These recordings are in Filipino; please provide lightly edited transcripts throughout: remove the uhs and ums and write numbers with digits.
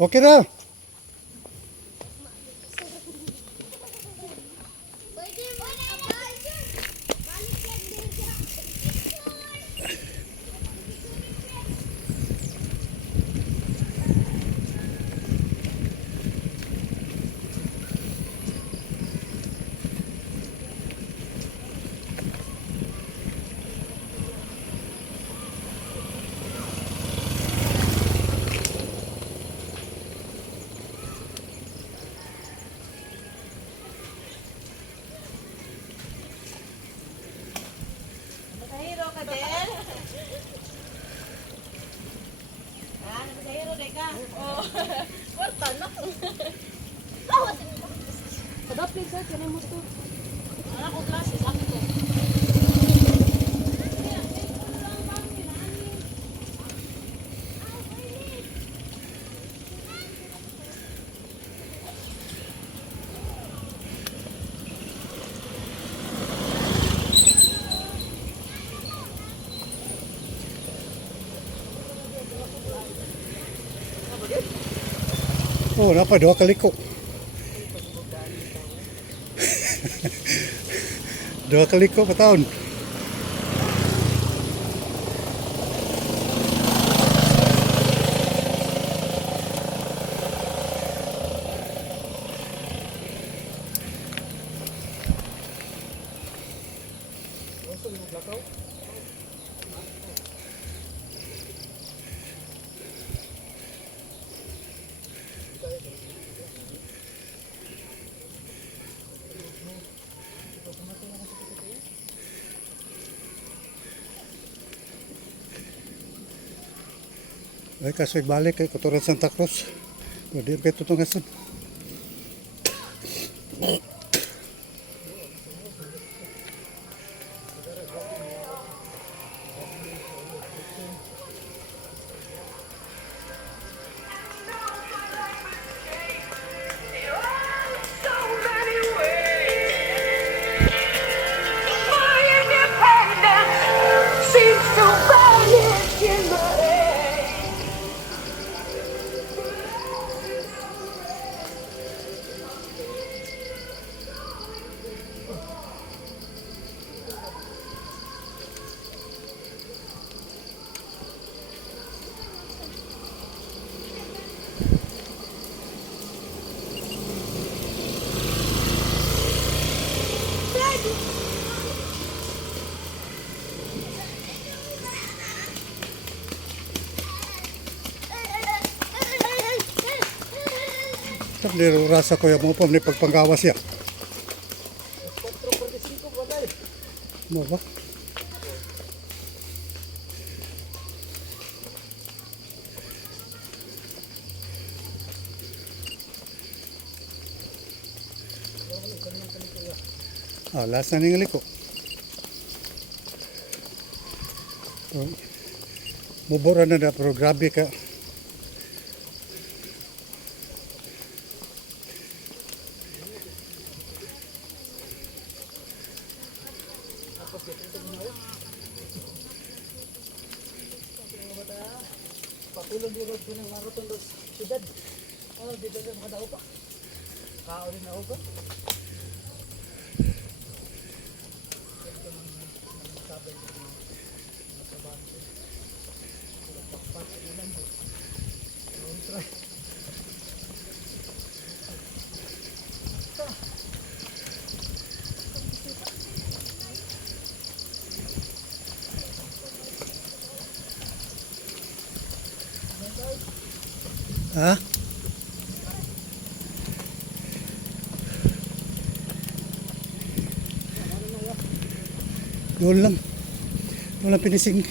Okay na. Masahiro ka din? Ah, masahiro din ka? Oo. Kwarta na. Kadapit sa kaya mo to. Anak ko klase, sabi ko. Oh, napa dua kali ko. Dua kali ko pa taon. Ay kaso balik kay Kotoran Santa Cruz. Pwede kay tutungasan. Tapi rasa ko yung mo ni pagpanggawas ya. Mo ba? Ah, last na ningali ko. Mubura na na pero grabe ka. Patulong din ko ng maroton dos siyudad. Oh, dito sa mga daw pa. Kaon din ako pa. Ha? Doon lang. Doon lang pinising.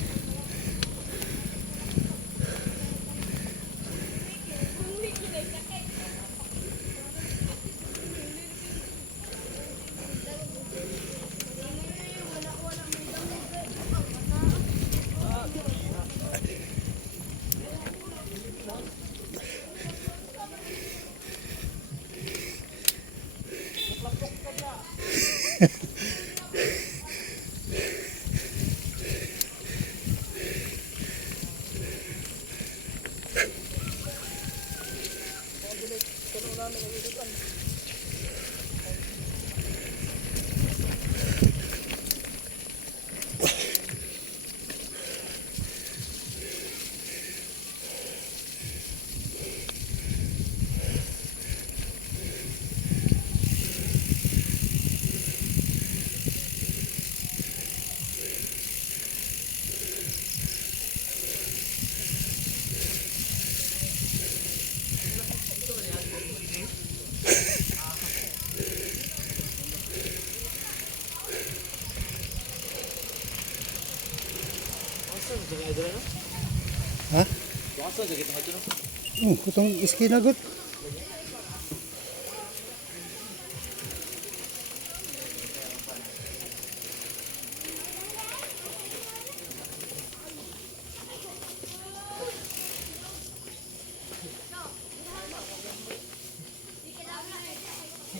Ha? Basta sa gitna ito no. Oh, kutong iskina gud.